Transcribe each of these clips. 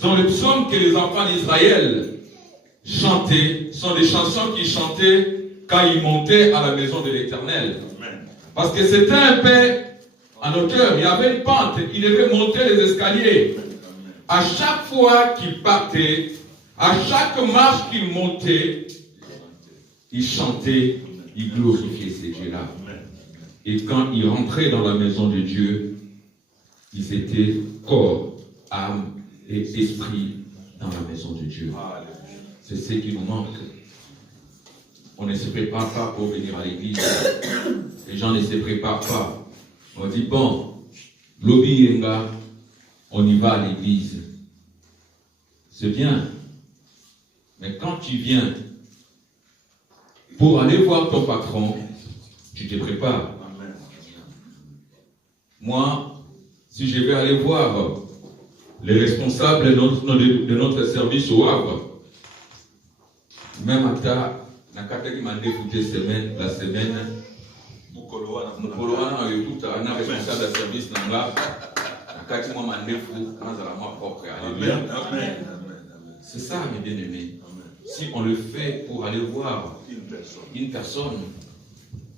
Dans les psaumes que les enfants d'Israël chantaient, sont des chansons qu'ils chantaient quand ils montaient à la maison de l'Éternel. Parce que c'était un peu en hauteur, il y avait une pente, il devait monter les escaliers. À chaque fois qu'il partait, à chaque marche qu'il montait, il chantait, il glorifiait ces dieux-là. Et quand il rentrait dans la maison de Dieu, ils étaient corps, âme et esprit dans la maison de Dieu. C'est ce qui nous manque. On ne se prépare pas pour venir à l'église. Les gens ne se préparent pas. On dit, bon, lobby yenga, on y va à l'église. C'est bien. Mais quand tu viens pour aller voir ton patron, tu te prépares. Moi, si je vais aller voir les responsables de notre service au Havre, même à ta, qui m'a défouté la semaine, un responsable de service, c'est ça, mes bien-aimés. Si on le fait pour aller voir une personne,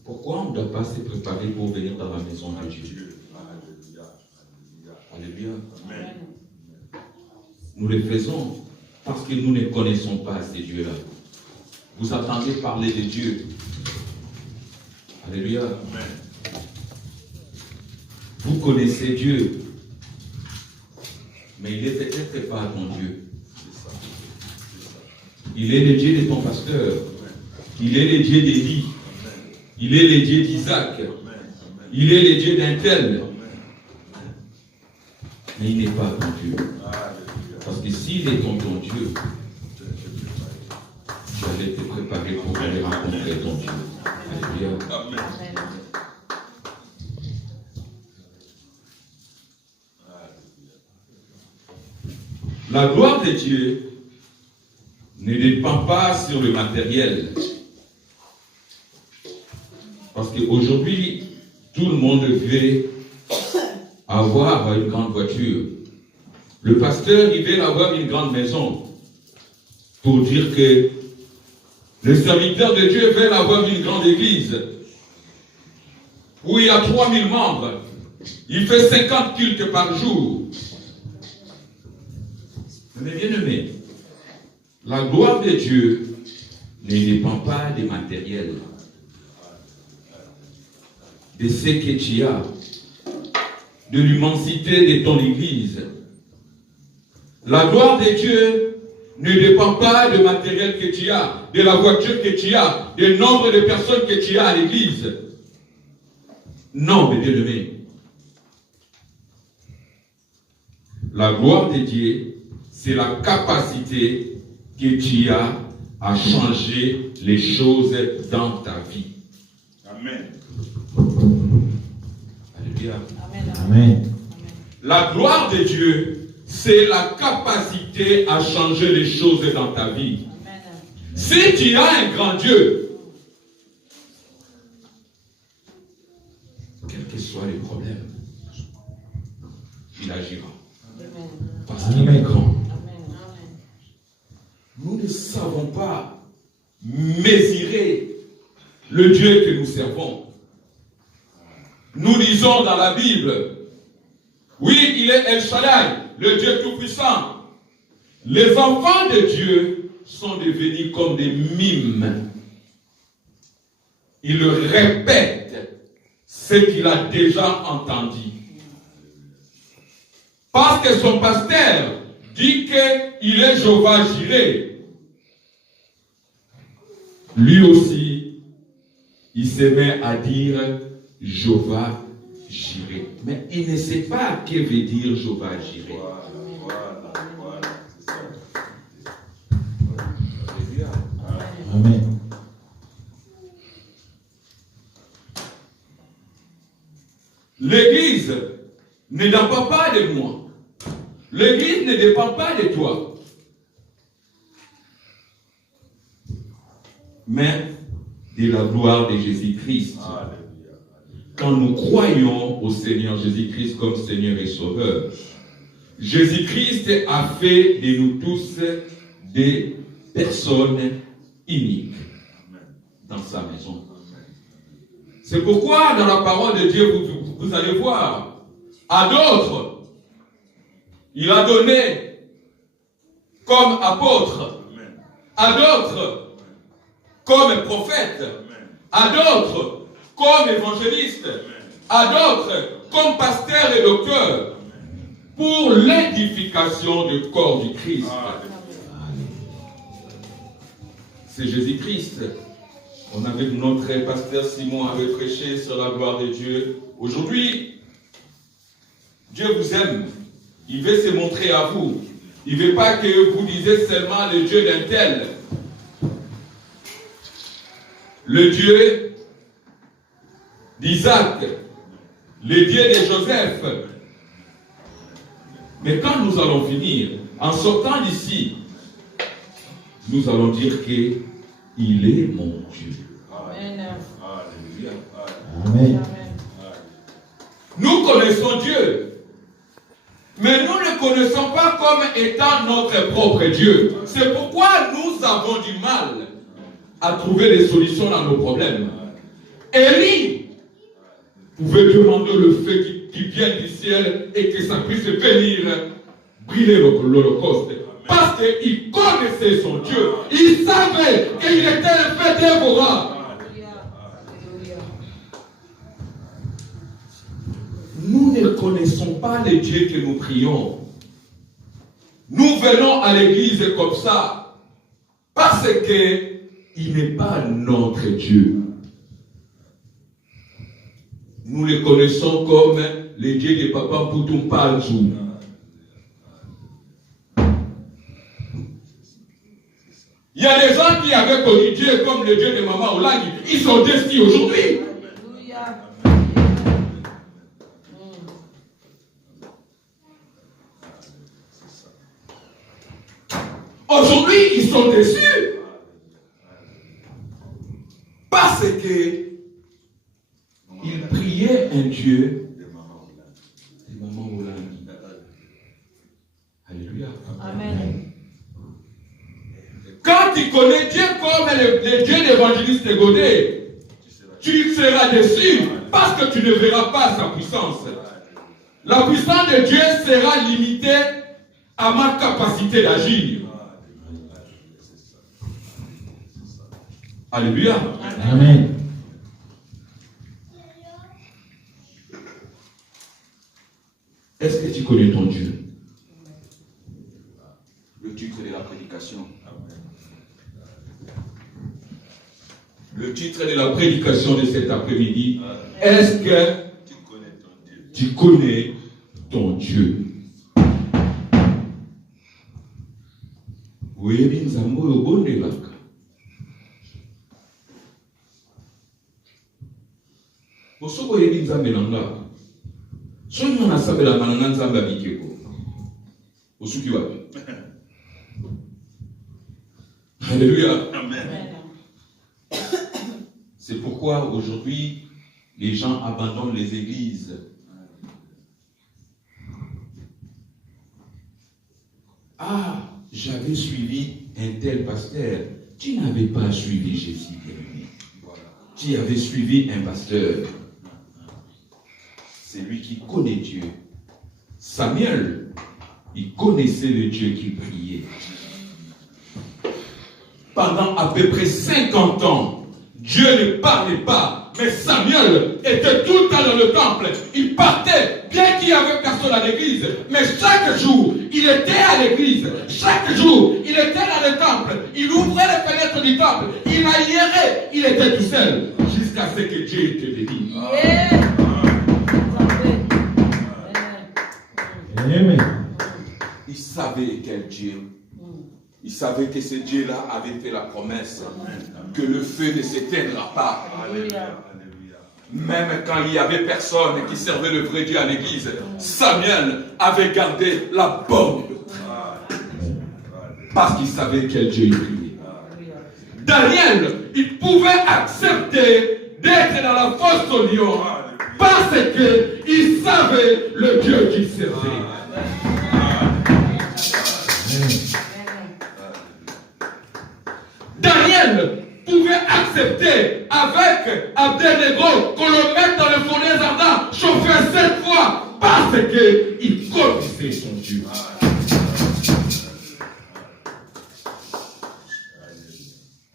pourquoi on ne doit pas se préparer pour venir dans la maison de Dieu? Alléluia. Nous le faisons parce que nous ne connaissons pas ces dieux-là. Vous entendez parler de Dieu. Alléluia. Vous connaissez Dieu. Mais il n'est peut-être pas ton Dieu. Il est le Dieu de ton pasteur. Il est le Dieu d'Élie. Il est le Dieu d'Isaac. Il est le Dieu d'un tel. Mais il n'est pas ton Dieu. Parce que s'il est ton Dieu, tu allais te préparer pour aller rencontrer ton Dieu. Alléluia. La gloire de Dieu ne dépend pas sur le matériel. Parce qu'aujourd'hui, tout le monde veut avoir une grande voiture. Le pasteur, il veut avoir une grande maison. Pour dire que les serviteurs de Dieu veulent avoir une grande église. Où il y a 3000 membres. Il fait 50 cultes par jour. Mais bien aimé, la gloire de Dieu ne dépend pas des matériels. De ce que tu as. De l'immensité de ton église. La gloire de Dieu ne dépend pas du matériel que tu as, de la voiture que tu as, du nombre de personnes que tu as à l'église. Non, mes bien-aimés. La gloire de Dieu, c'est la capacité que tu as à changer les choses dans ta vie. Amen. Alléluia. Amen. Amen. La gloire de Dieu, c'est la capacité à changer les choses dans ta vie. Amen. Si tu as un grand Dieu, quels que soient les problèmes, il agira. Amen. Parce qu'il est grand. Amen. Nous ne savons pas mesurer le Dieu que nous servons. Nous lisons dans la Bible, oui, il est El Shaddai, le Dieu Tout-Puissant. Les enfants de Dieu sont devenus comme des mimes. Il répète ce qu'il a déjà entendu. Parce que son pasteur dit qu'il est Jéhovah Jireh. Lui aussi, il se met à dire Jéhovah Jireh. Mais il ne sait pas ce que veut dire Jéhovah Jireh. Amen. L'église ne dépend pas de moi. L'église ne dépend pas de toi. Mais de la gloire de Jésus-Christ. Quand nous croyons au Seigneur Jésus-Christ comme Seigneur et Sauveur, Jésus-Christ a fait de nous tous des personnes uniques dans sa maison. C'est pourquoi dans la parole de Dieu, vous allez voir, à d'autres, il a donné comme apôtres, à d'autres comme prophètes, à d'autres comme évangélistes, à d'autres comme pasteurs et docteurs, pour l'édification du corps du Christ. C'est Jésus-Christ. On avait notre pasteur Simon avait prêché sur la gloire de Dieu. Aujourd'hui, Dieu vous aime. Il veut se montrer à vous. Il ne veut pas que vous disiez seulement le Dieu d'un tel. Le Dieu d'Isaac, le Dieu de Joseph. Mais quand nous allons finir, en sortant d'ici, nous allons dire qu'il est mon Dieu. Amen. Amen. Nous connaissons Dieu, mais nous ne connaissons pas comme étant notre propre Dieu. C'est pourquoi nous avons du mal à trouver des solutions dans nos problèmes. Élie pouvait demander le feu qui vient du ciel et que ça puisse venir brûler l'Holocauste. Parce qu'il connaissait son Dieu. Il savait qu'il était le fait dévorant. Nous ne connaissons pas le Dieu que nous prions. Nous venons à l'église comme ça parce qu'il n'est pas notre Dieu. Nous le connaissons comme le Dieu de Papa Poutoum Palzou. Il y a des gens qui avaient connu Dieu comme le Dieu de Maman Olangi. Ils sont déçus aujourd'hui. Aujourd'hui, ils sont déçus. Parce que ils priaient un Dieu de Maman Olangi. Alléluia. Amen. Quand tu connais Dieu comme le Dieu d'évangéliste Godet, tu seras déçu parce que tu ne verras pas sa puissance. La puissance de Dieu sera limitée à ma capacité d'agir. Alléluia. Amen. Est-ce que tu connais ton Dieu? Le titre de la prédication. Le titre de la prédication de cet après-midi, est-ce que tu connais ton Dieu? Oui, Alléluia. Amen. C'est pourquoi aujourd'hui, les gens abandonnent les églises. Ah, j'avais suivi un tel pasteur. Tu n'avais pas suivi Jésus. Tu avais suivi un pasteur. C'est lui qui connaît Dieu. Samuel, il connaissait le Dieu qu'il priait. Pendant à peu près 50 ans, Dieu ne parlait pas, mais Samuel était tout le temps dans le temple. Il partait, bien qu'il n'y avait personne à l'église, mais chaque jour, il était à l'église. Chaque jour, il était dans le temple. Il ouvrait les fenêtres du temple. Il aérait, il était tout seul, jusqu'à ce que Dieu te bénisse. Il savait quel Dieu. Il savait que ce Dieu-là avait fait la promesse que le feu ne s'éteindra pas. Même quand il n'y avait personne qui servait le vrai Dieu à l'église, Samuel avait gardé la bonne doctrine. Parce qu'il savait quel Dieu il priait. Daniel, il pouvait accepter d'être dans la fosse au lion parce qu'il savait le Dieu qu'il servait. Daniel pouvait accepter avec Abednego qu'on le mette dans le fournaise ardent, chauffé 7 fois, parce qu'il connaissait son Dieu.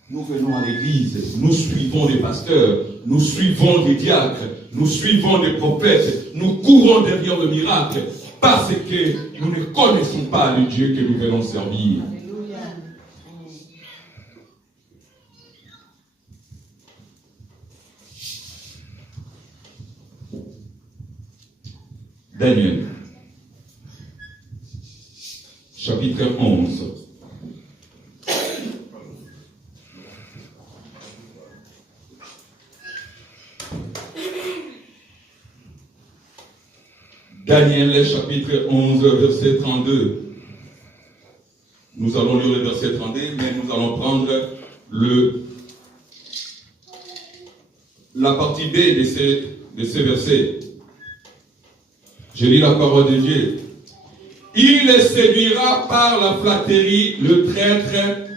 Nous venons à l'église, nous suivons des pasteurs, nous suivons des diacres, nous suivons des prophètes, nous courons derrière le miracle, parce que nous ne connaissons pas le Dieu que nous venons servir. Daniel, chapitre 11. Daniel, chapitre 11, verset 32. Nous allons lire le verset 32, mais nous allons prendre la partie B de ces versets. Je lis la parole de Dieu. Il séduira par la flatterie le traître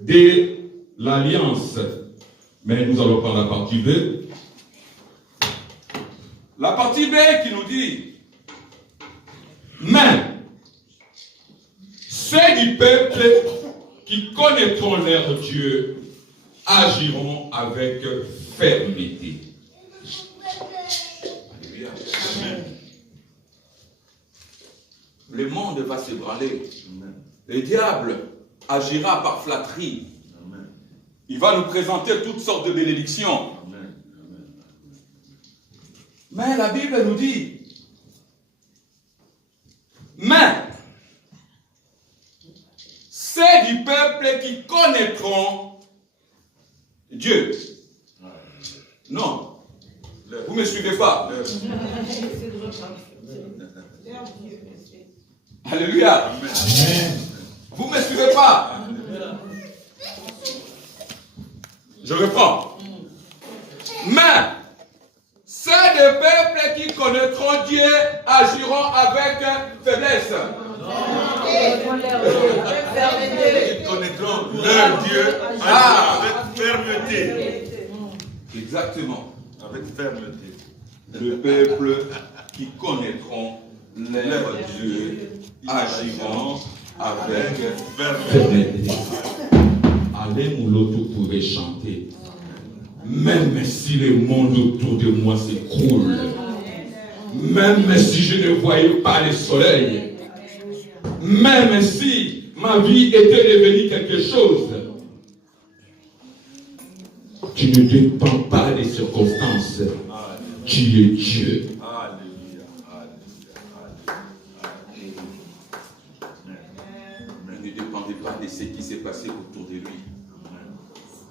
de l'alliance. Mais nous allons prendre la partie B. La partie B qui nous dit: mais ceux du peuple qui connaîtront leur Dieu agiront avec fermeté. Amen. Le monde va s'ébranler. Le diable agira par flatterie. Amen. Il va nous présenter toutes sortes de bénédictions. Amen. Mais la Bible nous dit: mais c'est du peuple qui connaîtront Dieu. Non. Vous ne me suivez pas. Alléluia. Vous ne me suivez pas. Je reprends. Mais c'est des peuples qui connaîtront Dieu agiront avec faiblesse. Ils connaîtront leur Dieu avec fermeté. Exactement. Avec fermeté. Le peuple qui connaîtront leur Dieu agiront avec fermeté. Allez, Mouloto pouvait chanter. Même si le monde autour de moi s'écroule, même si je ne voyais pas le soleil, même si ma vie était devenue quelque chose, tu ne dépends pas des circonstances. Tu es Dieu. Ne dépendez pas de ce qui s'est passé autour de lui.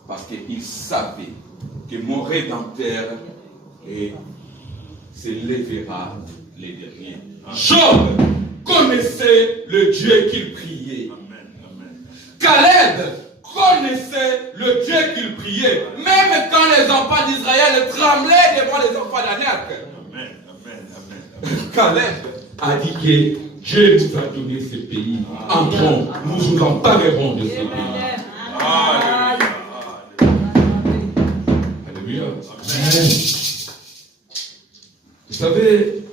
Parce qu'il savait que mon Rédempteur s'élèvera les derniers. Job connaissait le Dieu qu'il priait. Caleb connaissait le Dieu qu'il priait. Même quand les enfants d'Israël tremblaient devant les enfants d'Anak. Caleb a dit que Dieu nous a donné ce pays. Entrons, nous nous emparerons de ce pays. Alléluia. Vous savez,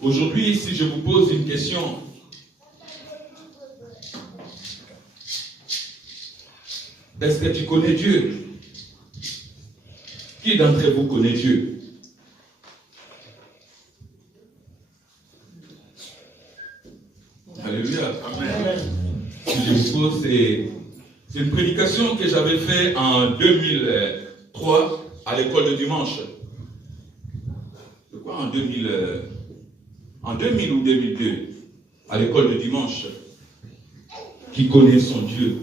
aujourd'hui, si je vous pose une question, est-ce que tu connais Dieu? Qui d'entre vous connaît Dieu? Alléluia. Amen. Si je vous pose, c'est une prédication que j'avais faite en 2003 à l'école de dimanche. Je crois en 2000 ou 2002 à l'école de dimanche. Qui connaît son Dieu?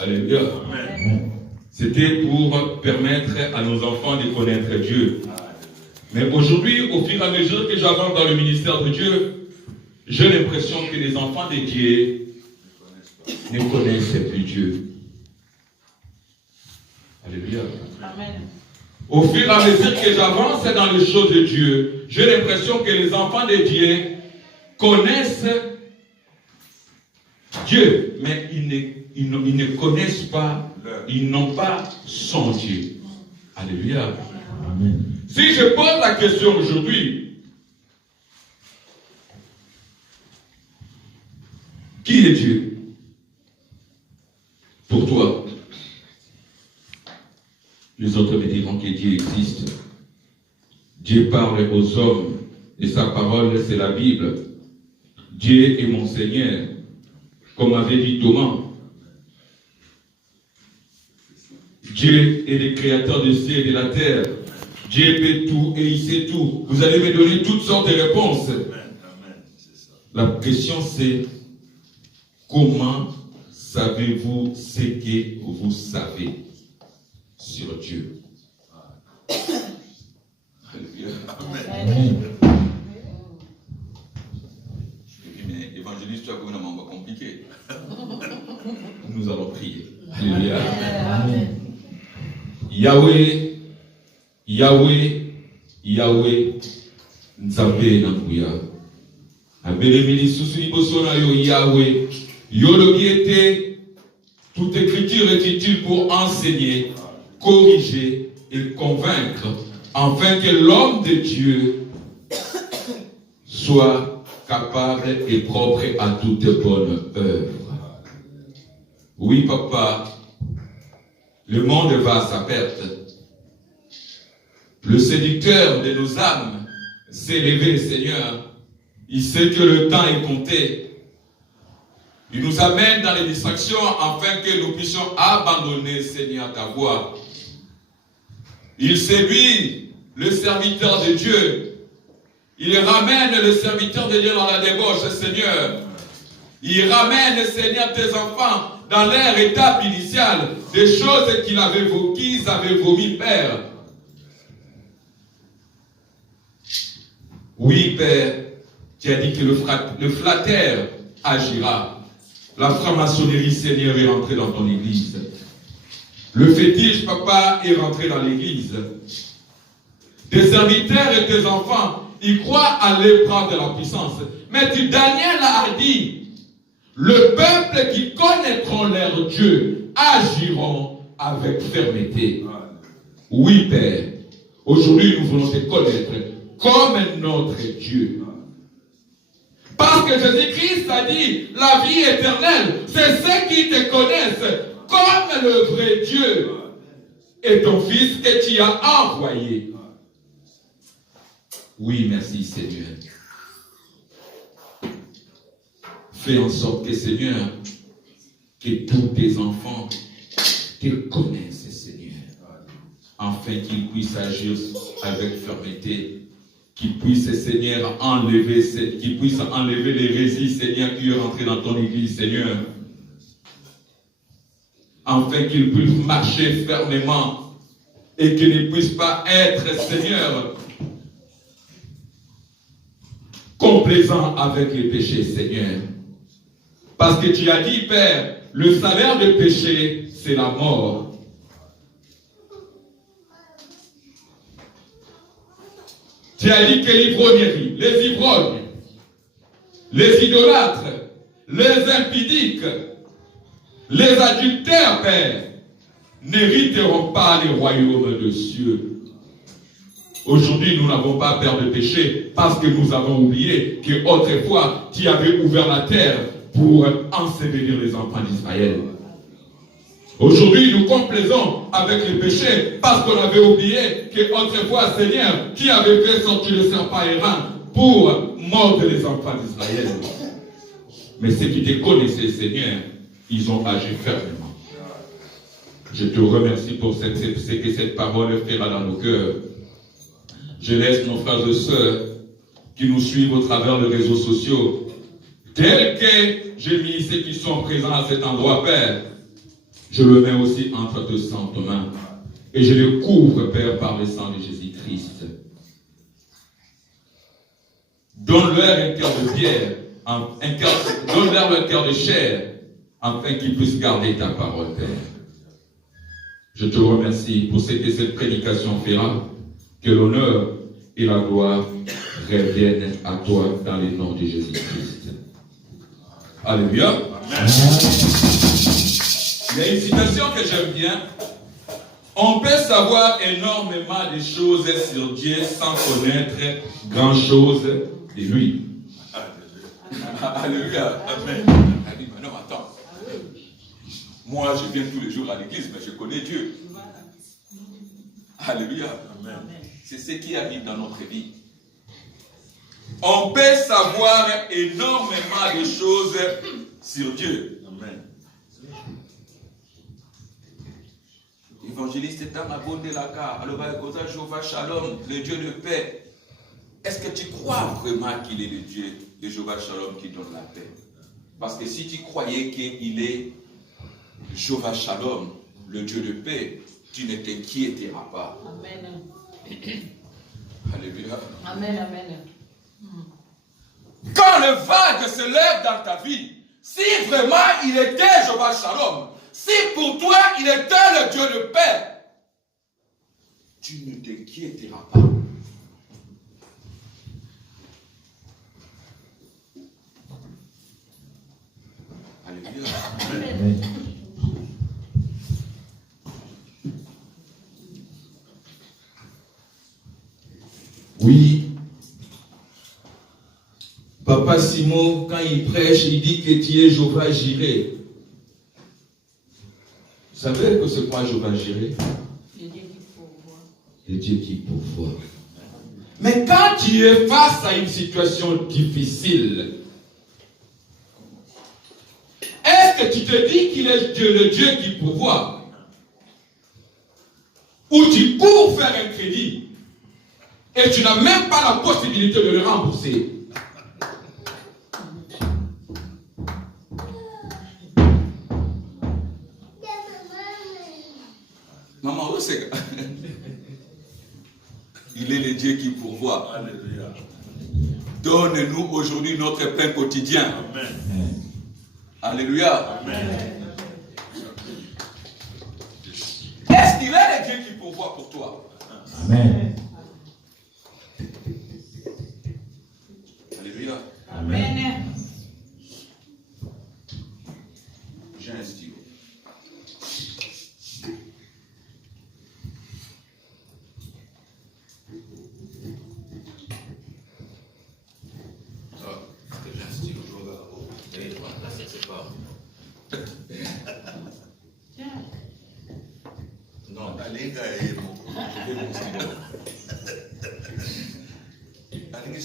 Alléluia. Amen. C'était pour permettre à nos enfants de connaître Dieu. Mais aujourd'hui, au fur et à mesure que j'avance dans le ministère de Dieu, j'ai l'impression que les enfants de Dieu ne connaissent plus Dieu. Alléluia. Amen. Au fur et à mesure que j'avance dans les choses de Dieu, j'ai l'impression que les enfants de Dieu connaissent Dieu, mais ils ne connaissent pas, ils n'ont pas son Dieu. Alléluia. Amen. Si je pose la question aujourd'hui, qui est Dieu pour toi? Les autres me diront que Dieu existe. Dieu parle aux hommes et sa parole, c'est la Bible. Dieu est mon Seigneur, comme avait dit Thomas. Dieu est le créateur du ciel et de la terre. Dieu peut tout et il sait tout. Vous allez me donner toutes sortes de réponses. La question c'est, comment savez-vous ce que vous savez sur Dieu? Amen. Mais évangéliste, tu as comme un moment compliqué. Nous allons prier. Alléluia. Amen. Yahweh, Yahweh, Yahweh, Nzambe Nambuya. Abelemini susuni bosona yo Yahweh. Yolobiete, toute écriture est utile pour enseigner, corriger et convaincre, afin que l'homme de Dieu soit capable et propre à toute bonne œuvre. Oui, papa, le monde va à sa perte. Le séducteur de nos âmes s'est levé, Seigneur. Il sait que le temps est compté. Il nous amène dans les distractions afin que nous puissions abandonner, Seigneur, ta voie. Il séduit le serviteur de Dieu. Il ramène le serviteur de Dieu dans la débauche, Seigneur. Il ramène, Seigneur, tes enfants dans leur étape initiale, des choses qu'ils avaient vomi, Père. Oui, Père, tu as dit que le flatteur agira. La franc-maçonnerie, Seigneur, est rentrée dans ton église. Le fétiche, papa, est rentré dans l'église. Tes serviteurs et tes enfants, ils croient à l'épreuve de la puissance. Mais Daniel a dit, le peuple qui connaîtront leur Dieu agiront avec fermeté. Oui, Père, aujourd'hui nous voulons te connaître comme notre Dieu. Parce que Jésus-Christ a dit, la vie éternelle, c'est ceux qui te connaissent comme le vrai Dieu et ton Fils que tu as envoyé. Oui, merci Seigneur. Fais en sorte que Seigneur, que tous tes enfants te connaissent, Seigneur, afin qu'ils puissent agir avec fermeté. Qui puisse, Seigneur, enlever l'hérésie, Seigneur, qui est rentré dans ton église, Seigneur. Afin qu'ils puissent marcher fermement et qu'ils ne puissent pas être, Seigneur, complaisants avec les péchés, Seigneur. Parce que tu as dit, Père, le salaire du péché, c'est la mort. Tu as dit que l'ivrognerie, les ivrognes, les idolâtres, les impudiques, les adultères, Père, n'hériteront pas les royaumes de cieux. Aujourd'hui, nous n'avons pas peur de péché parce que nous avons oublié qu'autrefois, tu avais ouvert la terre pour ensevelir les enfants d'Israël. Aujourd'hui, nous complaisons avec les péchés parce qu'on avait oublié qu'autrefois, Seigneur, qui avait fait sortir le serpent errant pour mordre les enfants d'Israël. Mais ceux qui te connaissaient, Seigneur, ils ont agi fermement. Je te remercie pour ce que cette parole fera dans nos cœurs. Je laisse nos frères et sœurs qui nous suivent au travers des réseaux sociaux, tels que j'ai mis ceux qui sont présents à cet endroit, Père. Je le mets aussi entre tes saintes mains. Et je le couvre, Père, par le sang de Jésus-Christ. Donne-leur un cœur de pierre, donne-leur un cœur de chair, afin qu'ils puissent garder ta parole, Père. Je te remercie pour ce que cette prédication fera, que l'honneur et la gloire reviennent à toi dans le nom de Jésus-Christ. Alléluia. Il y a une citation que j'aime bien. On peut savoir énormément de choses sur Dieu sans connaître grand-chose de lui. Alléluia. Amen. Elle dit, mais non, attends. Moi, je viens tous les jours à l'église, mais je connais Dieu. Alléluia. Amen. C'est ce qui arrive dans notre vie. On peut savoir énormément de choses sur Dieu. Amen. Évangéliste est un abonne de la car. Alors, Jéhovah Shalom, le Dieu de paix. Est-ce que tu crois vraiment qu'il est le Dieu, le Jéhovah Shalom qui donne la paix? Parce que si tu croyais qu'il est Jéhovah Shalom, le Dieu de paix, tu ne t'inquiéteras pas. Amen. Alléluia. Amen, amen. Quand le vague se lève dans ta vie, si vraiment il était Jéhovah Shalom, si pour toi il était le Dieu de paix, tu ne t'inquiéteras pas. Alléluia. Amen. Oui. Papa Simon, quand il prêche, il dit que tu es Jéhovah Jireh. Vous savez que c'est quoi Jéhovah Jireh? Le Dieu qui pourvoit. Le Dieu qui pourvoit. Mais quand tu es face à une situation difficile, est-ce que tu te dis qu'il est le Dieu qui pourvoit? Ou tu cours faire un crédit et tu n'as même pas la possibilité de le rembourser? Maman, où c'est que... Il est le Dieu qui pourvoit. Alléluia. Donne-nous aujourd'hui notre pain quotidien. Amen. Alléluia. Amen. Est-ce qu'il est le Dieu qui pourvoit pour toi? Amen. Alléluia. Amen. J'ai un stylo. Non, Alinga est mon stylo. Alinga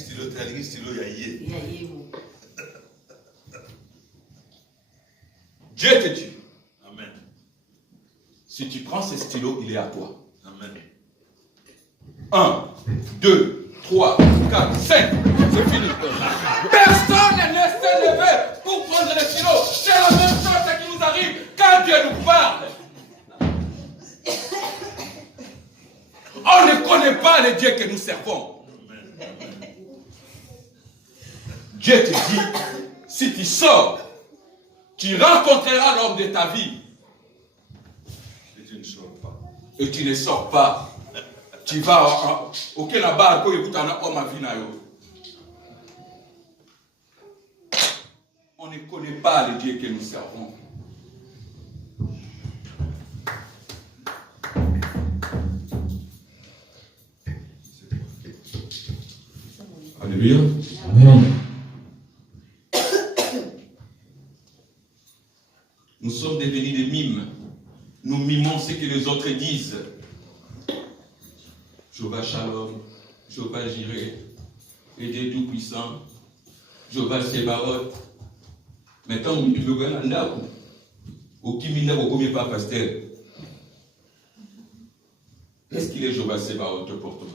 stylo, yaye. Dieu te dit. Amen. Si tu prends ce stylo, il est à toi. Amen. 1, 2, 3, 4, 5. C'est fini. Personne ne s'est levé pour prendre le stylo. C'est la même chose qui nous arrive quand Dieu nous parle. On ne connaît pas le Dieu que nous servons. Dieu te dit, si tu sors, tu rencontreras l'homme de ta vie. Et tu ne sors pas. Et tu ne sors pas. Tu vas au Kénabar, on ne connaît pas le Dieu que nous servons. Alléluia. Amen. Nous sommes devenus des mimes. Nous mimons ce que les autres disent. Jéhovah Shalom, Jéhovah Jireh, le Dieu Tout-Puissant, Jéhovah Sébaoth. Maintenant, vous ne pouvez pas aller au Kimina, vous ne pouvez pas pasteur. Est-ce qu'il est Jéhovah Sébaoth pour toi?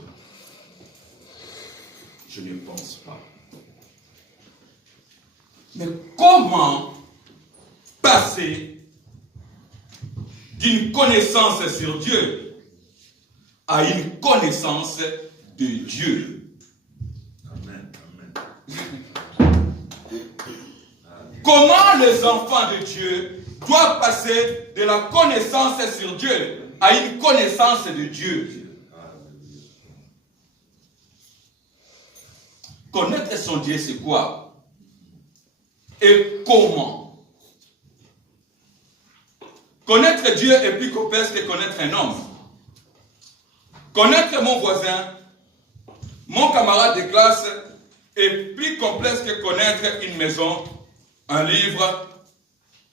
Je ne pense pas. Mais comment passer d'une connaissance sur Dieu à une connaissance de Dieu? Amen. Amen. Comment les enfants de Dieu doivent passer de la connaissance sur Dieu à une connaissance de Dieu? Connaître son Dieu, c'est quoi? Et comment? Connaître Dieu est plus complexe que connaître un homme. Connaître mon voisin, mon camarade de classe, est plus complexe que connaître une maison, un livre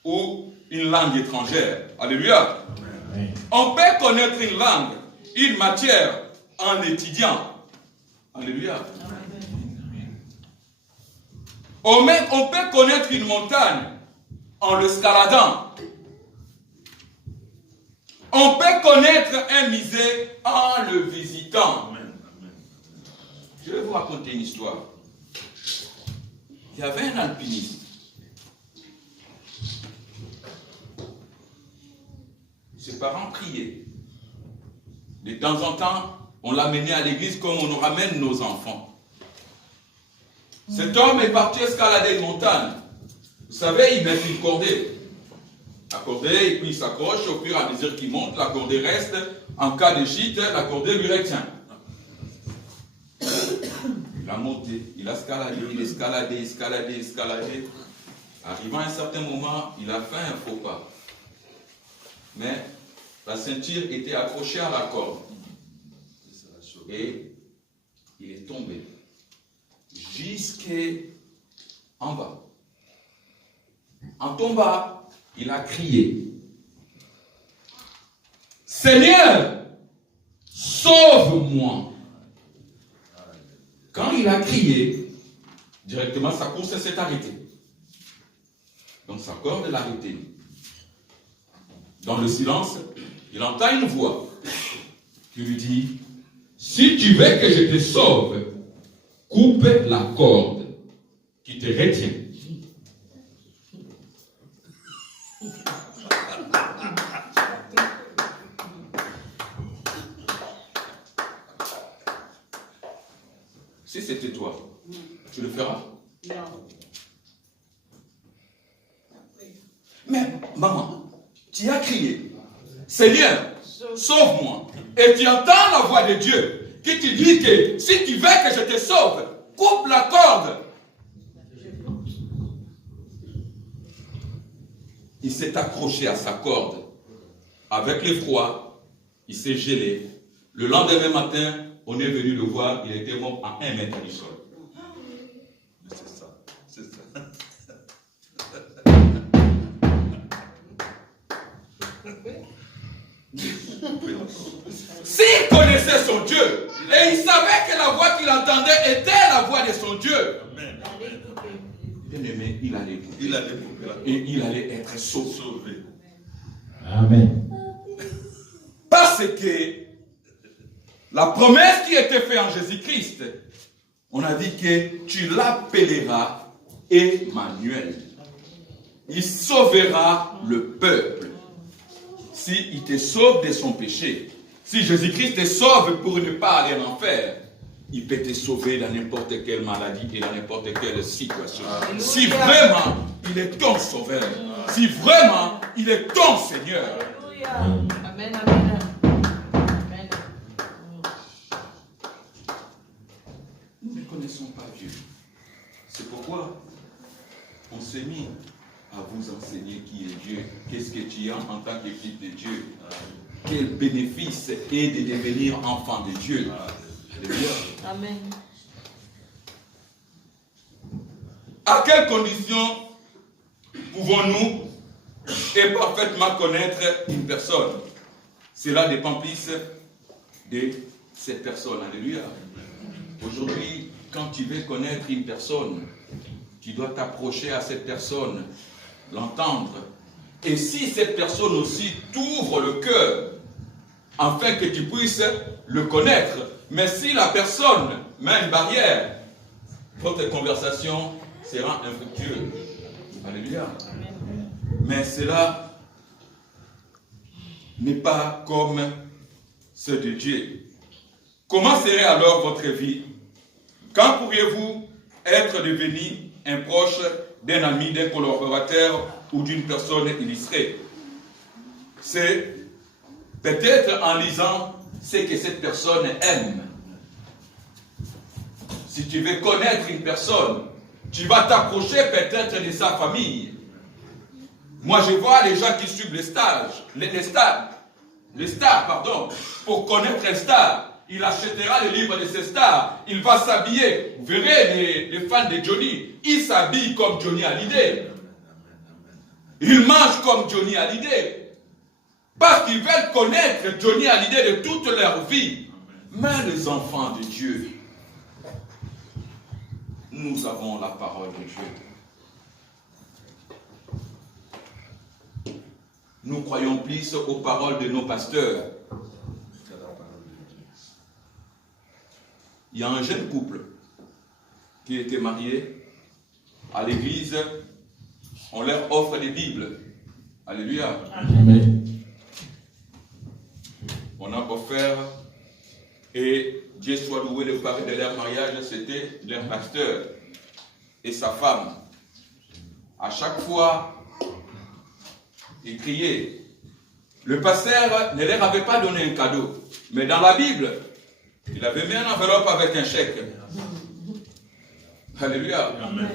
ou une langue étrangère. Alléluia. Amen. On peut connaître une langue, une matière en étudiant. Alléluia. Amen. On peut connaître une montagne en l'escaladant. On peut connaître un musée en le visitant. Amen. Je vais vous raconter une histoire. Il y avait un alpiniste. Ses parents priaient. De temps en temps, on l'amenait à l'église comme on nous ramène nos enfants. Cet homme est parti escalader une montagne. Vous savez, il met une cordée. La cordée, et puis il s'accroche, au fur et à mesure qu'il monte, la cordée reste. En cas de chute, la cordée lui retient. Il a monté, il a escaladé. Arrivant à un certain moment, il a fait un faux pas. Mais la ceinture était accrochée à la corde. Et il est tombé jusqu'en bas. En tombant, il a crié: Seigneur, sauve-moi. Quand il a crié, directement sa course s'est arrêtée. Donc sa corde l'a arrêtée. Dans le silence, il entend une voix qui lui dit: si tu veux que je te sauve, coupe la corde qui te retient. Si c'était toi, tu le feras? Non. Mais, maman, tu as crié: Seigneur, sauve-moi. Et tu entends la voix de Dieu qui te dit que si tu veux que je te sauve, coupe la corde. Il s'est accroché à sa corde. Avec le froid, il s'est gelé. Le lendemain matin, on est venu le voir, il était mort à 1 mètre du sol. C'est ça, c'est ça. S'il connaissait son Dieu, et il savait que la voix qu'il entendait était la voix de son Dieu, bien aimé, il allait être sauvé. Amen. Parce que la promesse qui était faite en Jésus-Christ, on a dit que tu l'appelleras Emmanuel. Il sauvera le peuple. S'il te sauve de son péché, si Jésus-Christ te sauve pour ne pas aller en enfer, il peut te sauver dans n'importe quelle maladie et dans n'importe quelle situation. Alléluia. Si vraiment il est ton sauveur, si vraiment il est ton Seigneur. Alléluia. Amen, amen. Amen. Nous ne connaissons pas Dieu. C'est pourquoi on s'est mis à vous enseigner qui est Dieu. Qu'est-ce que tu as en tant que fils de Dieu? Quel bénéfice est de devenir enfant de Dieu? Alléluia. Amen. À quelles conditions pouvons-nous et parfaitement connaître une personne? Cela dépend plus de cette personne. Alléluia. Aujourd'hui, quand tu veux connaître une personne, tu dois t'approcher à cette personne, l'entendre. Et si cette personne aussi t'ouvre le cœur, afin que tu puisses le connaître. Mais si la personne met une barrière, votre conversation sera infructueuse. Alléluia. Mais cela n'est pas comme ceux de Dieu. Comment serait alors votre vie? Quand pourriez-vous être devenu un proche d'un ami, d'un collaborateur ou d'une personne illustrée? C'est peut-être en lisant ce que cette personne aime. Si tu veux connaître une personne, tu vas t'approcher peut-être de sa famille. Moi, je vois les gens qui suivent les stars, pour connaître un star. Il achètera les livres de ces stars. Il va s'habiller. Vous verrez les fans de Johnny. Ils s'habillent comme Johnny Hallyday. Ils mangent comme Johnny Hallyday. Parce qu'ils veulent connaître Johnny Hallyday de toute leur vie. Mais les enfants de Dieu, nous avons la parole de Dieu. Nous croyons plus aux paroles de nos pasteurs. Il y a un jeune couple qui était marié. À l'église, on leur offre des Bibles. Alléluia. Amen. On a offert, et Dieu soit loué, le pari de leur mariage, c'était leur pasteur et sa femme. À chaque fois, ils criaient. Le pasteur ne leur avait pas donné un cadeau, mais dans la Bible, il avait mis une enveloppe avec un chèque. Alléluia. Amen.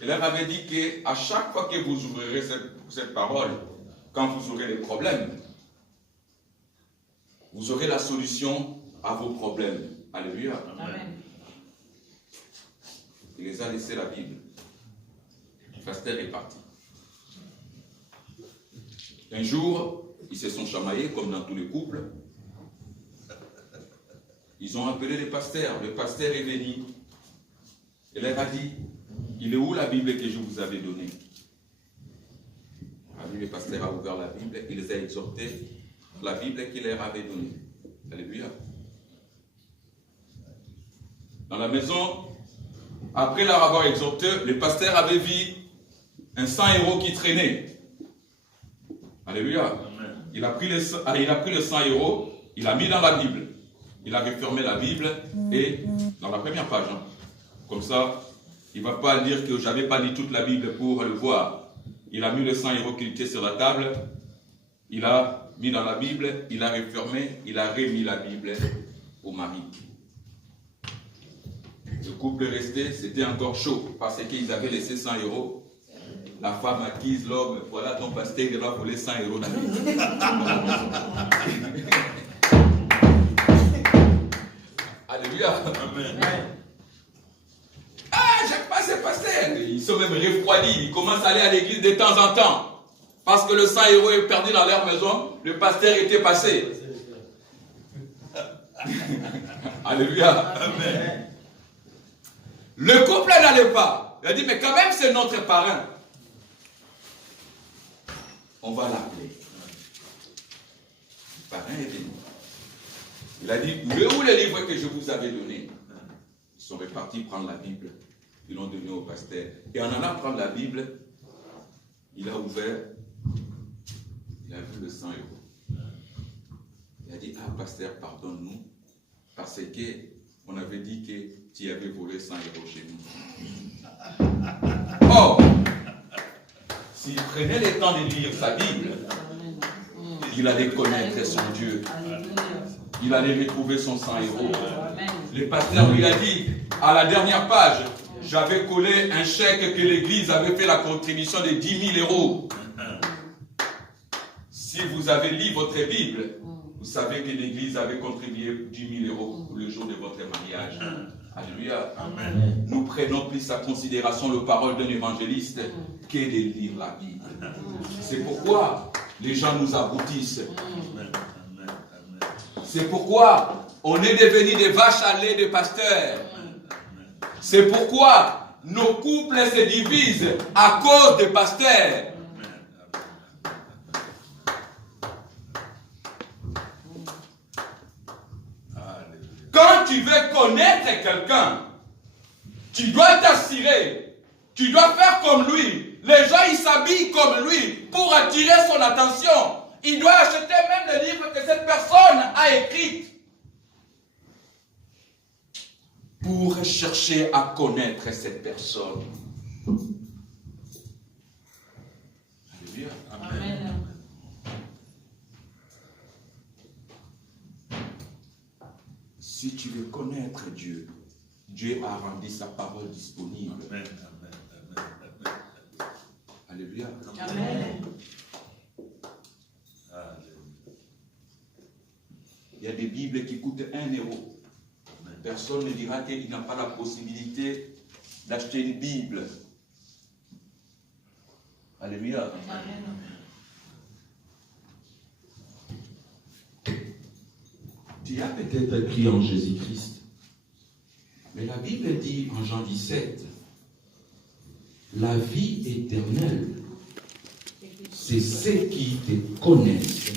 Il leur avait dit qu'à chaque fois que vous ouvrirez cette parole, quand vous aurez des problèmes, vous aurez la solution à vos problèmes. Alléluia. Amen. Il les a laissé la Bible. Le pasteur est parti. Un jour, ils se sont chamaillés comme dans tous les couples. Ils ont appelé le pasteur. Le pasteur est venu. Il leur a dit, il est où la Bible que je vous avais donnée? Le pasteur a ouvert la Bible, il les a exhortés. La Bible qu'il leur avait donnée. Alléluia. Dans la maison, après leur avoir exhorté, le pasteur avait vu un 100 € qui traînait. Alléluia. Il a pris le 100 €, il a mis dans la Bible. Il a refermé la Bible et dans la première page. Comme ça, il ne va pas dire que je n'avais pas lu toute la Bible pour le voir. Il a mis le 100 € qui était sur la table. Il a mis dans la Bible, il a refermé, il a remis la Bible au mari. Le couple resté, c'était encore chaud parce qu'ils avaient laissé 100 €. La femme acquise l'homme, voilà ton pasteur, il va voler 100 € dans la Bible. Alléluia. Amen. Ah, j'aime pas ces pasteurs. Ils sont même refroidis. Ils commencent à aller à l'église de temps en temps. Parce que le 100 € est perdu dans leur maison, le pasteur était passé. Alléluia. Amen. Le couple n'allait pas. Il a dit, mais quand même, c'est notre parrain. On va l'appeler. Le parrain est venu. Il a dit, mais où les livres que je vous avais donnés? Ils sont repartis prendre la Bible. Ils l'ont donné au pasteur. Et en allant prendre la Bible, il a ouvert, il a vu le 100 €. Il a dit, ah pasteur, pardonne-nous, parce qu'on avait dit que tu avais volé 100 € chez nous. Oh, s'il prenait le temps de lire sa Bible, il allait connaître son Dieu. Il allait retrouver son 100 €. Le pasteur lui a dit, à la dernière page, j'avais collé un chèque que l'église avait fait la contribution de 10 000 €. Si vous avez lu votre Bible, vous savez que l'église avait contribué 10 000 € pour le jour de votre mariage. Alléluia. Amen. Nous prenons plus en considération la parole d'un évangéliste que de lire la Bible. C'est pourquoi les gens nous aboutissent. C'est pourquoi on est devenus des vaches à lait de pasteurs. C'est pourquoi nos couples se divisent à cause des pasteurs. Quand tu veux connaître quelqu'un, tu dois t'assurer, tu dois faire comme lui. Les gens, ils s'habillent comme lui pour attirer son attention. Il doit acheter même le livre que cette personne a écrit pour chercher à connaître cette personne. Alléluia. Amen. Si tu veux connaître Dieu, Dieu a rendu sa parole disponible. Amen. Alléluia. Amen. y a des Bibles qui coûtent 1 euro. Personne ne dira qu'il n'a pas la possibilité d'acheter une Bible. Alléluia. Amen. Tu as peut-être cru en Jésus-Christ. Mais la Bible dit en Jean 17, la vie éternelle, c'est ceux qui te connaissent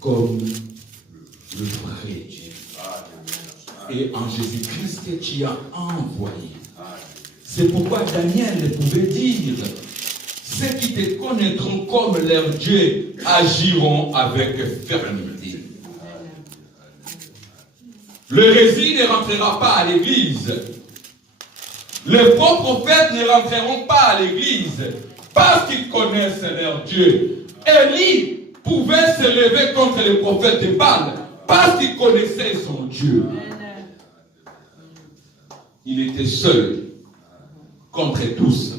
comme le vrai Dieu. Et en Jésus-Christ que tu as envoyé. C'est pourquoi Daniel pouvait dire, ceux qui te connaîtront comme leur Dieu agiront avec fermeté. L'hérésie ne rentrera pas à l'église. Les faux prophètes ne rentreront pas à l'église parce qu'ils connaissent leur Dieu. Élie pouvait se lever contre les prophètes de Baal parce qu'il connaissait son Dieu. Il était seul contre tous.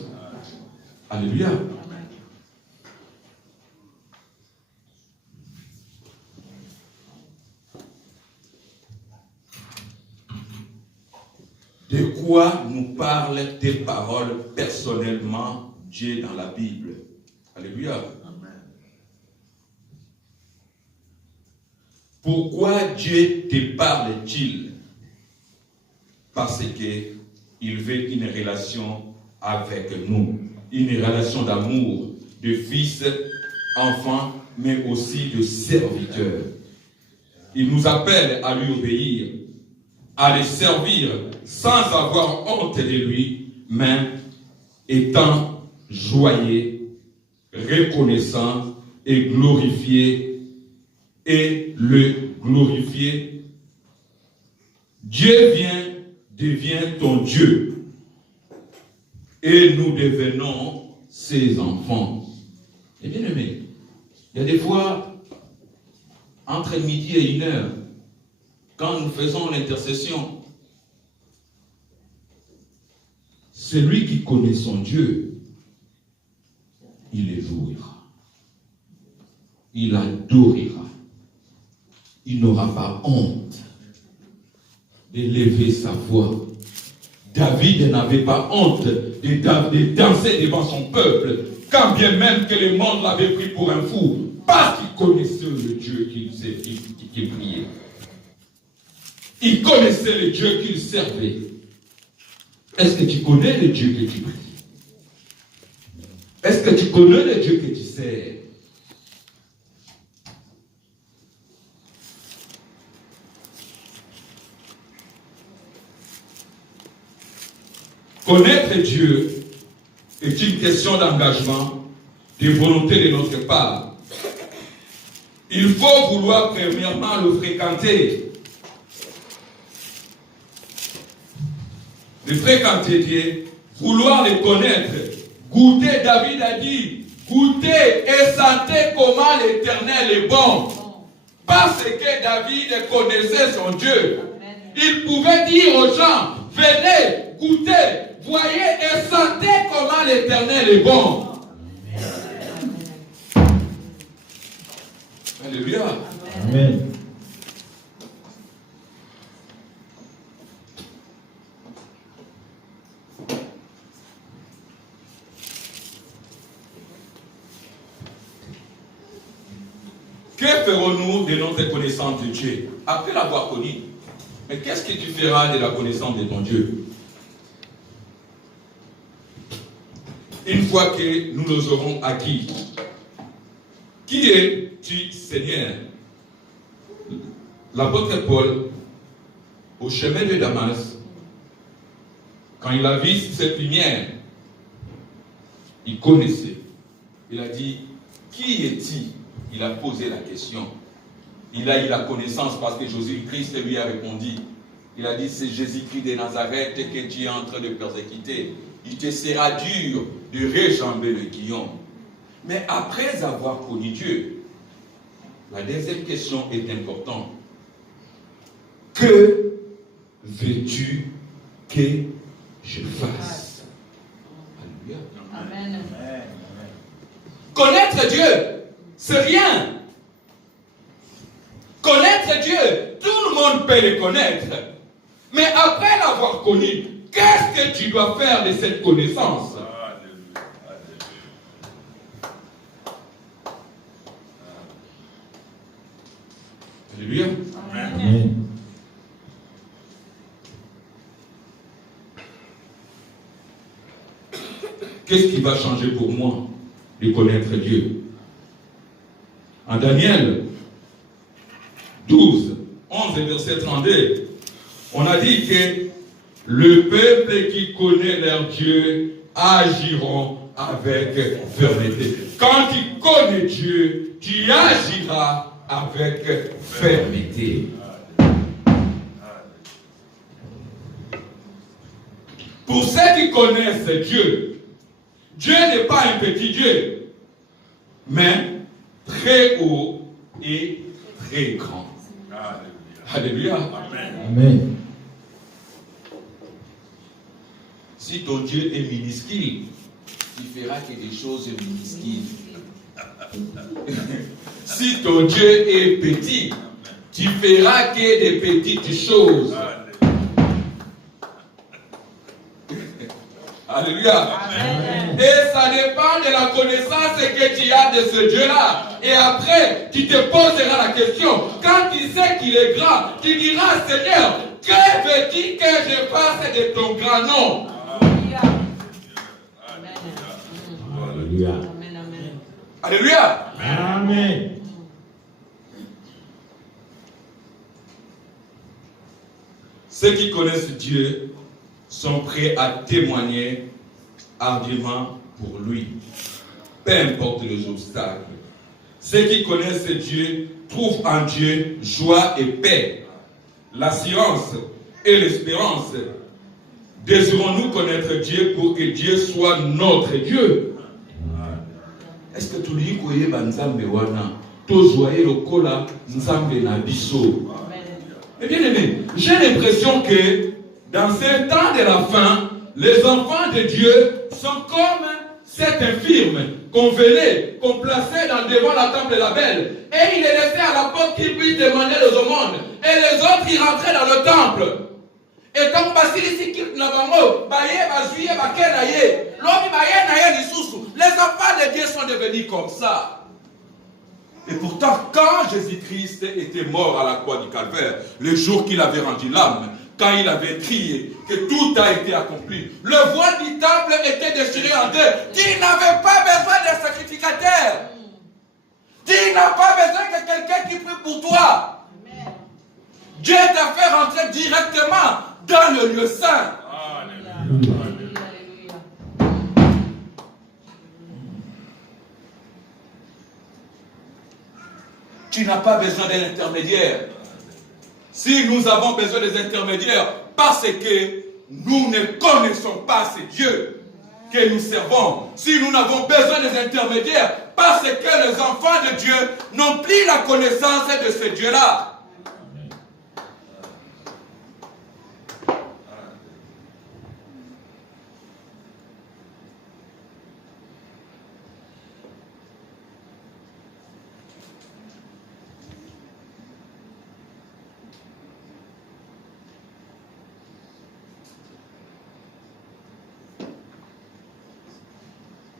Alléluia. De quoi nous parlent des paroles personnellement Dieu dans la Bible? Alléluia. Amen. Pourquoi Dieu te parle-t-il? Parce qu'il veut une relation avec nous, une relation d'amour, de fils, enfants, mais aussi de serviteurs. Il nous appelle à lui obéir, à le servir sans avoir honte de lui, mais étant joyeux, reconnaissant et glorifié, et le glorifier. Dieu devient ton Dieu, et nous devenons ses enfants. Et bien aimé, il y a des fois, entre midi et 1h, quand nous faisons l'intercession, celui qui connaît son Dieu, il le louera. Il adorera. Il n'aura pas honte d'élever sa voix. David n'avait pas honte de danser devant son peuple, quand bien même que le monde l'avait pris pour un fou, parce qu'il connaissait le Dieu qu'il priait. Il connaissait le Dieu qu'il servait. Est-ce que tu connais le Dieu que tu pries? Est-ce que tu connais le Dieu que tu sers? Connaître Dieu est une question d'engagement, de volonté de notre part. Il faut vouloir premièrement le fréquenter. Le fréquenter Dieu, vouloir le connaître. Goûter, David a dit, goûtez et sentez comment l'Éternel est bon. Parce que David connaissait son Dieu. Il pouvait dire aux gens, venez, goûtez, voyez et sentez comment l'Éternel est bon. Alléluia. Amen. Que ferons-nous de notre connaissance de Dieu après l'avoir connu? Mais qu'est-ce que tu feras de la connaissance de ton Dieu? Une fois que nous les aurons acquis, qui es-tu, Seigneur? L'apôtre Paul, au chemin de Damas, quand il a vu cette lumière, il connaissait. Il a dit, qui es-tu? Il a posé la question. Il a eu la connaissance parce que Jésus-Christ lui a répondu. Il a dit, c'est Jésus-Christ de Nazareth que tu es en train de persécuter. Il te sera dur de réjamber le guillon. Mais après avoir connu Dieu, la deuxième question est importante. Que veux-tu que je fasse? Alléluia. Amen. Connaître Dieu, c'est rien. monde peut les connaître. Mais après l'avoir connu, qu'est-ce que tu dois faire de cette connaissance? Alléluia. Amen. Qu'est-ce qui va changer pour moi de connaître Dieu? En Daniel 12, 11 et verset 32, on a dit que le peuple qui connaît leur Dieu agiront avec fermeté. Quand tu connais Dieu, tu agiras avec fermeté. Pour ceux qui connaissent Dieu, Dieu n'est pas un petit Dieu, mais très haut et très grand. Alléluia. Amen. Amen. Si ton Dieu est minuscule, il fera que des choses minuscules. Si ton Dieu est petit, tu feras que des petites choses. Alléluia. Amen. Et ça dépend de la connaissance que tu as de ce Dieu-là. Et après, tu te poseras la question. Quand tu sais qu'il est grand, tu diras, Seigneur, que veux-tu que je fasse de ton grand nom? Alléluia. Alléluia. Amen, amen. Alléluia. Amen. Ceux qui connaissent Dieu sont prêts à témoigner argument pour lui, peu importe les obstacles. Ceux qui connaissent Dieu trouvent en Dieu joie et paix, l'assurance et l'espérance. Désirons-nous connaître Dieu pour que Dieu soit notre Dieu? Est-ce que tu dis que Nzambe wana to joyeux le kola Nzambe na biso? Eh bien aimé, j'ai l'impression que dans ce temps de la fin, les enfants de Dieu sont comme cet infirme qu'on venait, qu'on plaçait devant la table de la belle. Et il est laissé à la porte qu'il puisse demander les aumônes. Et les autres, ils rentraient dans le temple. Et donc, les enfants de Dieu sont devenus comme ça. Et pourtant, quand Jésus-Christ était mort à la croix du Calvaire, le jour qu'il avait rendu l'âme, quand il avait crié que tout a été accompli, le voile du temple était déchiré en deux. Tu n'avais pas besoin d'un sacrificateur. Tu n'as pas besoin de quelqu'un qui prie pour toi. Amen. Dieu t'a fait rentrer directement dans le lieu saint. Alléluia. Tu n'as pas besoin d'un intermédiaire. Si nous avons besoin des intermédiaires, parce que nous ne connaissons pas ce Dieu que nous servons, si nous n'avons besoin des intermédiaires, parce que les enfants de Dieu n'ont plus la connaissance de ce Dieu-là.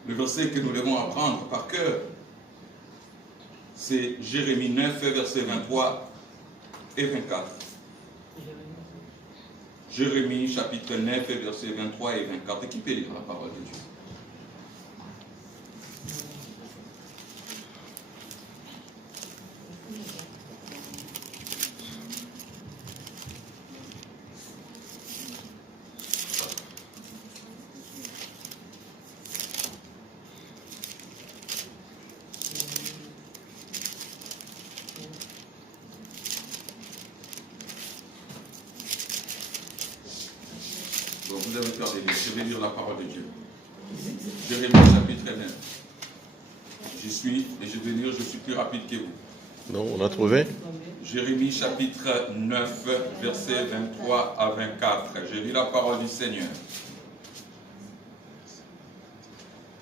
Le verset que nous devons apprendre par cœur, c'est Jérémie 9, versets 23 et 24. Jérémie chapitre 9, versets 23 et 24. Qui peut lire la parole de Dieu? Vous avez peur de lire. Je vais lire la parole de Dieu. Jérémie chapitre 9. Je vais lire, je suis plus rapide que vous. Non, on a trouvé. Jérémie chapitre 9, versets 23 à 24. Je lis la parole du Seigneur.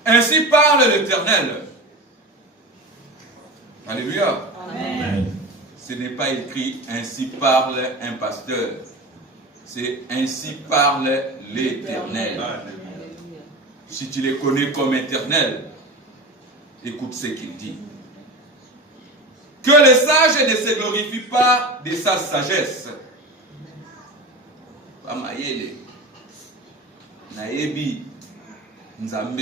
Ainsi parle l'Éternel. Alléluia. Amen. ce n'est pas écrit ainsi parle un pasteur. C'est ainsi parle l'Éternel. Si tu les connais comme éternel, écoute ce qu'il dit. Que les sages ne se glorifient pas de sa sagesse. Amayele, Naebi, Nzambe.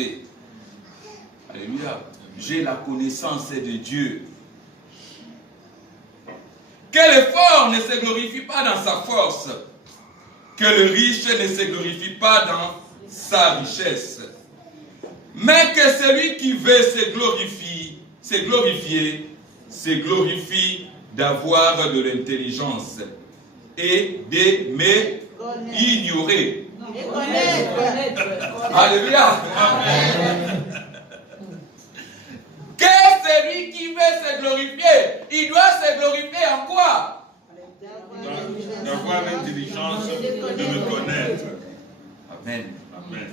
Alléluia. J'ai la connaissance de Dieu. Que le fort ne se glorifie pas dans sa force. Que le riche ne se glorifie pas dans sa richesse. Mais que celui qui veut se glorifie d'avoir de l'intelligence et de me ignorer. Alléluia. Que celui qui veut se glorifier, il doit se glorifier en quoi? D'avoir l'intelligence de me connaître. Amen. Amen.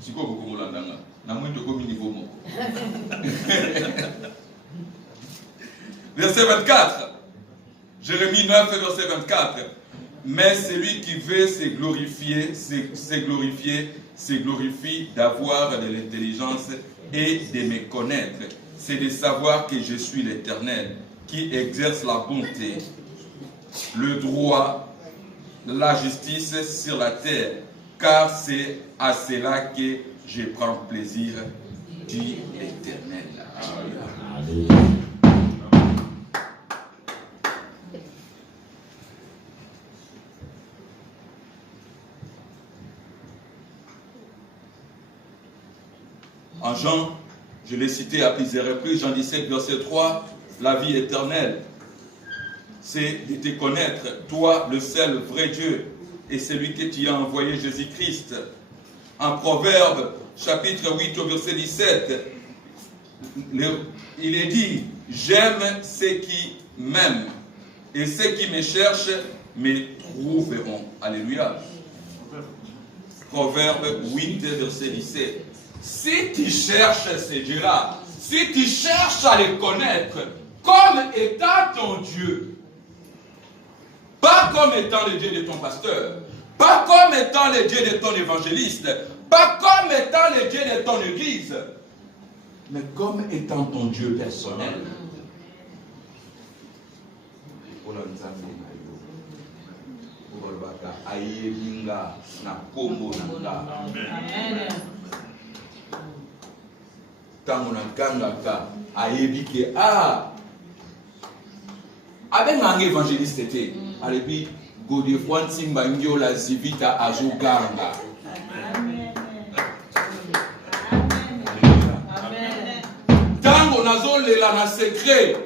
C'est quoi beaucoup de niveau. Verset 24. Jérémie 9, verset 24. Mais celui qui veut se glorifie d'avoir de l'intelligence et de me connaître. C'est de savoir que je suis l'Éternel, qui exerce la bonté, le droit, la justice sur la terre, car c'est à cela que je prends plaisir, dit l'Éternel. En Jean, je l'ai cité à plusieurs reprises, Jean 17, verset 3, la vie éternelle, c'est de te connaître, toi, le seul vrai Dieu, et celui que tu as envoyé, Jésus-Christ. En Proverbe, chapitre 8, au verset 17, il est dit, j'aime ceux qui m'aiment, et ceux qui me cherchent me trouveront. Alléluia. Proverbe 8, verset 17. Si tu cherches ces dieux-là, si tu cherches à les connaître comme étant ton Dieu, pas comme étant le Dieu de ton pasteur, pas comme étant le Dieu de ton évangéliste, pas comme étant le Dieu de ton église, mais comme étant ton Dieu personnel. Tango na gangaka ayebi ke abenga évangéliste te alebi Godefroid Nsimba Ngiola Zivita azoganga. Tango nazolela na secret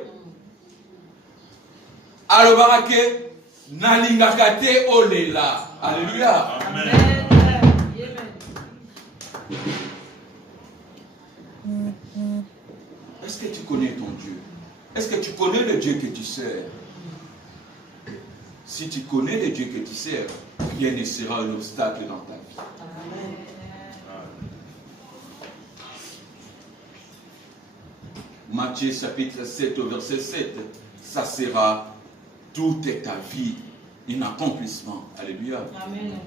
alobaka ke nalingaka te olela. Alléluia. Amen. Est-ce que tu connais ton Dieu? Est-ce que tu connais le Dieu que tu sers? Si tu connais le Dieu que tu sers, rien ne sera un obstacle dans ta vie. Amen. Matthieu chapitre 7 au verset 7, ça sera toute ta vie un accomplissement. Alléluia. Amen.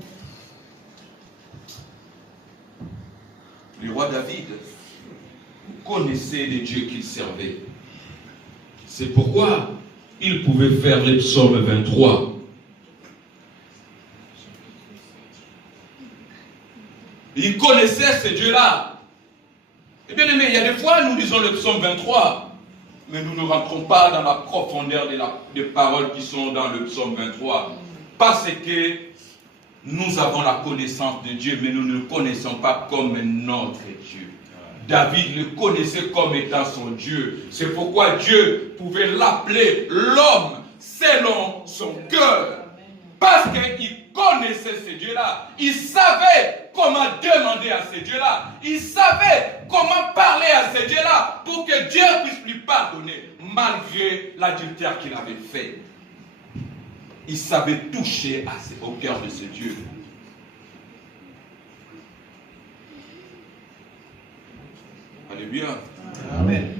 Le roi David connaissait les dieux qu'il servait. C'est pourquoi il pouvait faire le psaume 23. Il connaissait ces dieux-là. Et bien aimé, il y a des fois, nous lisons le psaume 23, mais nous ne rentrons pas dans la profondeur des paroles qui sont dans le psaume 23. Parce que nous avons la connaissance de Dieu, mais nous ne le connaissons pas comme notre Dieu. David le connaissait comme étant son Dieu. C'est pourquoi Dieu pouvait l'appeler l'homme selon son cœur. Parce qu'il connaissait ces dieux-là. Il savait comment demander à ces dieux-là. Il savait comment parler à ces dieux-là pour que Dieu puisse lui pardonner malgré l'adultère qu'il avait fait. Il savait toucher au cœur de ce Dieu. Alléluia. Amen.